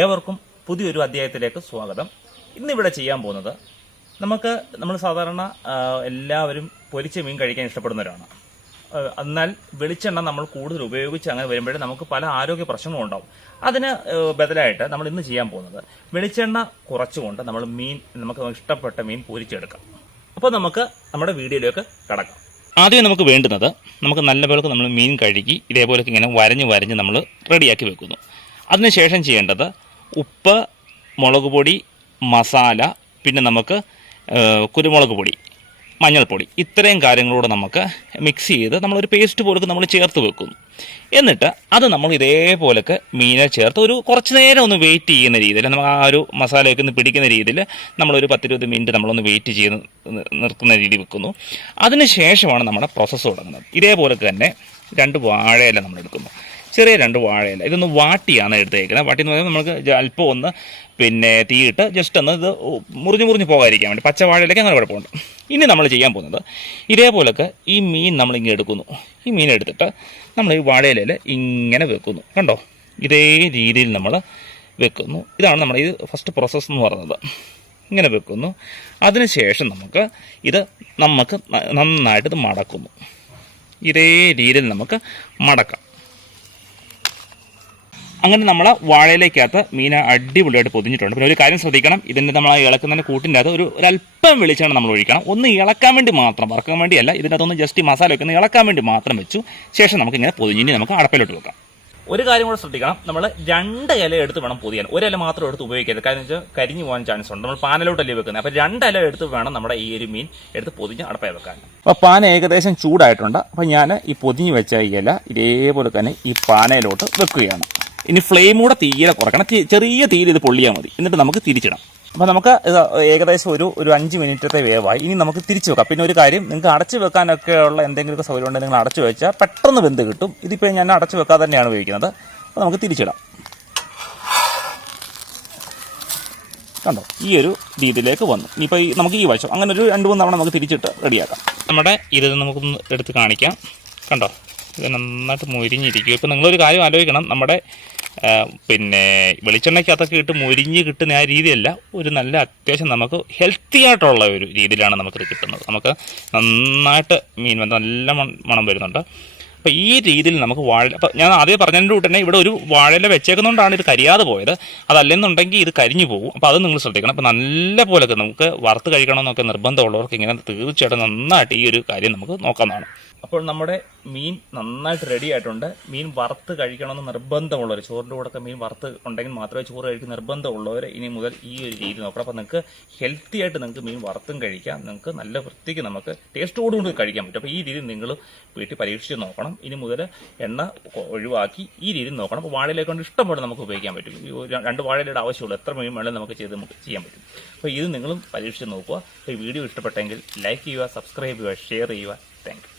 ഏവർക്കും പുതിയൊരു അധ്യായത്തിലേക്ക് സ്വാഗതം. ഇന്നിവിടെ ചെയ്യാൻ പോകുന്നത് നമ്മൾ സാധാരണ എല്ലാവരും പൊരിച്ച മീൻ കഴിക്കാൻ ഇഷ്ടപ്പെടുന്നവരാണ്. എന്നാൽ വെളിച്ചെണ്ണ നമ്മൾ കൂടുതൽ ഉപയോഗിച്ച് അങ്ങനെ വരുമ്പോഴേ നമുക്ക് പല ആരോഗ്യ പ്രശ്നങ്ങളും ഉണ്ടാവും. അതിന് ബദലായിട്ട് നമ്മൾ ഇന്ന് ചെയ്യാൻ പോകുന്നത് വെളിച്ചെണ്ണ കുറച്ചുകൊണ്ട് നമുക്ക് ഇഷ്ടപ്പെട്ട മീൻ പൊരിച്ചെടുക്കാം. അപ്പോൾ നമുക്ക് നമ്മുടെ വീഡിയോയിലേക്ക് കടക്കാം. ആദ്യം നമുക്ക് വേണ്ടുന്നത് നല്ലപോലെ നമ്മൾ മീൻ കഴുകി ഇതേപോലെ ഇങ്ങനെ വരഞ്ഞ് നമ്മൾ റെഡിയാക്കി വെക്കുന്നു. അതിനുശേഷം ചെയ്യേണ്ടത് ഉപ്പ്, മുളക് പൊടി, മസാല, പിന്നെ നമുക്ക് കുരുമുളക് പൊടി, മഞ്ഞൾപ്പൊടി, ഇത്രയും കാര്യങ്ങളോട് നമുക്ക് മിക്സ് ചെയ്ത് നമ്മളൊരു പേസ്റ്റ് പോലൊക്കെ നമ്മൾ ചേർത്ത് വെക്കുന്നു. എന്നിട്ട് അത് നമ്മൾ ഇതേപോലൊക്കെ മീനെ ചേർത്ത് ഒരു കുറച്ച് നേരം ഒന്ന് വെയിറ്റ് ചെയ്യുന്ന രീതിയിൽ, നമുക്ക് ആ ഒരു മസാലയൊക്കെ ഒന്ന് പിടിക്കുന്ന രീതിയിൽ നമ്മളൊരു 10-20 മിനിറ്റ് നമ്മളൊന്ന് വെയിറ്റ് ചെയ്ത് നിർത്തുന്ന രീതി വെക്കുന്നു. അതിന് ശേഷമാണ് നമ്മുടെ പ്രോസസ്സ് തുടങ്ങുന്നത്. ഇതേപോലൊക്കെ തന്നെ 2 വാഴയില നമ്മൾ എടുക്കുന്നു. ചെറിയ 2 വാഴയില. ഇതൊന്ന് വാട്ടിയാണ് എടുത്തേക്കുന്നത്. വാട്ടി എന്ന് പറയുമ്പോൾ നമുക്ക് അല്പം ഒന്ന് തീയിട്ട് ജസ്റ്റ് ഒന്ന് ഇത് മുറിഞ്ഞ് പോകാതിരിക്കാൻ വേണ്ടി. പച്ച വാഴയിലേക്ക് അങ്ങനെ കുഴപ്പമുണ്ട്. ഇനി നമ്മൾ ചെയ്യാൻ പോകുന്നത് ഇതേപോലൊക്കെ ഈ മീൻ നമ്മളിങ്ങനെ എടുക്കുന്നു. ഈ മീൻ എടുത്തിട്ട് നമ്മൾ ഈ വാഴയിലയിൽ ഇങ്ങനെ വെക്കുന്നു. കണ്ടോ, ഇതേ രീതിയിൽ നമ്മൾ വെക്കുന്നു. ഇതാണ് നമ്മുടെ ഈ ഫസ്റ്റ് പ്രോസസ്സ് എന്ന് പറയുന്നത്. ഇങ്ങനെ വെക്കുന്നു. അതിനുശേഷം നമുക്ക് നന്നായിട്ട് ഇത് മടക്കുന്നു. ഇതേ രീതിയിൽ നമുക്ക് മടക്കാം. അങ്ങനെ നമ്മൾ വാഴയിലേക്കകത്ത് മീൻ അടിപൊളിയായിട്ട് പൊതിഞ്ഞിട്ടുണ്ട്. പിന്നെ ഒരു കാര്യം ശ്രദ്ധിക്കണം, ഇതിൻ്റെ നമ്മൾ ഇളക്കുന്നതിൻ്റെ കൂട്ടിൻ്റെ അത് ഒരു അല്പം വെളിച്ചെണ്ണ നമ്മൾ ഒഴിക്കണം. ഒന്ന് ഇളക്കാൻ വേണ്ടി മാത്രം, വറക്കാൻ വേണ്ടിയല്ല. ഇതിൻ്റെ അകത്തൊന്ന് ജസ്റ്റ് ഈ മസാല ഒക്കെ ഒന്ന് ഇളക്കാൻ വേണ്ടി മാത്രം വെച്ചു. ശേഷം നമുക്കിങ്ങനെ പൊതിഞ്ഞിനി നമുക്ക് അടപ്പിലോട്ട് വെക്കാം. ഒരു കാര്യം കൂടെ ശ്രദ്ധിക്കണം, നമ്മൾ 2 ഇല എടുത്ത് വേണം പൊതിയാൻ. ഒരു ഇല മാത്രം എടുത്ത് ഉപയോഗിക്കരുത്. കാരണം വെച്ചാൽ കരിഞ്ഞു പോകാൻ ചാൻസ് ഉണ്ട്. നമ്മൾ പാനലോട്ടല്ലേ വെക്കുന്നത്. അപ്പോൾ 2 ഇല എടുത്ത് വേണം നമ്മുടെ ഈ ഒരു മീൻ എടുത്ത് പൊതിഞ്ഞ് അടപ്പായി വെക്കാൻ. അപ്പോൾ പാന ഏകദേശം ചൂടായിട്ടുണ്ട്. അപ്പോൾ ഞാൻ ഈ പൊതിഞ്ഞ് വെച്ച ഇല ഇതേപോലെ തന്നെ ഈ പാനയിലോട്ട് വെക്കുകയാണ്. ഇനി ഫ്ലെയിം കൂടെ തീരെ കുറക്കണം. ചെറിയ തീയിൽ ഇത് പൊള്ളിയാൽ മതി. എന്നിട്ട് നമുക്ക് തിരിച്ചിടാം. അപ്പോൾ നമുക്ക് ഏകദേശം ഒരു 5 മിനിറ്റത്തെ വേവായി. ഇനി നമുക്ക് തിരിച്ചു വെക്കാം. പിന്നെ ഒരു കാര്യം, നിങ്ങൾക്ക് അടച്ചു വെക്കാനൊക്കെ ഉള്ള എന്തെങ്കിലുമൊക്കെ സൗകര്യം ഉണ്ടെങ്കിൽ നിങ്ങൾ അടച്ചു വെച്ചാൽ പെട്ടെന്ന് വെന്ത് കിട്ടും. ഇതിപ്പോൾ ഞാൻ അടച്ചു വെക്കാതെ തന്നെയാണ് ഉപയോഗിക്കുന്നത്. അപ്പോൾ നമുക്ക് തിരിച്ചിടാം. കണ്ടോ, ഈ ഒരു രീതിയിലേക്ക് വന്നു. ഇനിയിപ്പോൾ നമുക്ക് ഈ വശം അങ്ങനെ ഒരു 2-3 തവണ നമുക്ക് തിരിച്ചിട്ട് റെഡിയാക്കാം. നമ്മുടെ ഇത് നമുക്കൊന്ന് എടുത്ത് കാണിക്കാം. കണ്ടോ, ഇത് നന്നായിട്ട് മൊരിഞ്ഞിരിക്കും. ഇപ്പം നിങ്ങളൊരു കാര്യം ആലോചിക്കണം, നമ്മുടെ വെളിച്ചെണ്ണയ്ക്കകത്തൊക്കെ ഇട്ട് മൊരിഞ്ഞ് കിട്ടുന്ന ആ രീതിയല്ല, ഒരു നല്ല അത്യാവശ്യം നമുക്ക് ഹെൽത്തി ആയിട്ടുള്ള ഒരു രീതിയിലാണ് നമുക്കിത് കിട്ടുന്നത്. നമുക്ക് നന്നായിട്ട് മീൻ നല്ല മണം വരുന്നുണ്ട്. അപ്പോൾ ഈ രീതിയിൽ നമുക്ക് അപ്പോൾ ഞാൻ ആദ്യം പറഞ്ഞതിൻ്റെ കൂട്ട് തന്നെ ഇവിടെ ഒരു വാഴയില വെച്ചേക്കുന്നതുകൊണ്ടാണ് ഇത് കരിയാതെ പോയത്. അതല്ലെന്നുണ്ടെങ്കിൽ ഇത് കരിഞ്ഞു പോകും. അപ്പോൾ അത് നിങ്ങൾ ശ്രദ്ധിക്കണം. അപ്പോൾ നല്ല പോലൊക്കെ നമുക്ക് വറുത്ത് കഴിക്കണമെന്നൊക്കെ നിർബന്ധമുള്ളവർക്ക് ഇങ്ങനെ തീർച്ചയായിട്ടും നന്നായിട്ട് ഈ ഒരു കാര്യം നമുക്ക് നോക്കാവുന്നതാണ്. അപ്പോൾ നമ്മുടെ മീൻ നന്നായിട്ട് റെഡി ആയിട്ടുണ്ട്. മീൻ വറുത്ത് കഴിക്കണമെന്ന് നിർബന്ധമുള്ളവർ, ചോറിൻ്റെ കൂടെ മീൻ വറുത്ത് ഉണ്ടെങ്കിൽ മാത്രമേ ചോറ് കഴിക്കുന്ന നിർബന്ധമുള്ളവർ ഇനി മുതൽ ഈ ഒരു രീതി നോക്കണം. അപ്പോൾ നിങ്ങൾക്ക് ഹെൽത്തി ആയിട്ട് നിങ്ങൾക്ക് മീൻ വറുത്തും കഴിക്കാം. നിങ്ങൾക്ക് നല്ല വൃത്തിക്ക് നമുക്ക് ടേസ്റ്റോടുകൂടി കഴിക്കാൻ പറ്റും. അപ്പോൾ ഈ രീതി നിങ്ങൾ വീട്ടിൽ പരീക്ഷിച്ച് നോക്കണം. ഇനി മുതൽ എണ്ണ ഒഴിവാക്കി ഈ രീതി നോക്കണം. അപ്പോൾ വാഴയിലേക്ക് കൊണ്ട് ഇഷ്ടംപോലെ നമുക്ക് ഉപയോഗിക്കാൻ പറ്റും. 2 വാഴയിലയുടെ ആവശ്യമുള്ളൂ. എത്ര മീൻ വേണമെങ്കിലും നമുക്ക് ചെയ്യാൻ പറ്റും. അപ്പോൾ ഇത് നിങ്ങളും പരീക്ഷിച്ച് നോക്കുക. അപ്പോൾ ഈ വീഡിയോ ഇഷ്ടപ്പെട്ടെങ്കിൽ ലൈക്ക് ചെയ്യുക, സബ്സ്ക്രൈബ് ചെയ്യുക, ഷെയർ ചെയ്യുക. Thank you.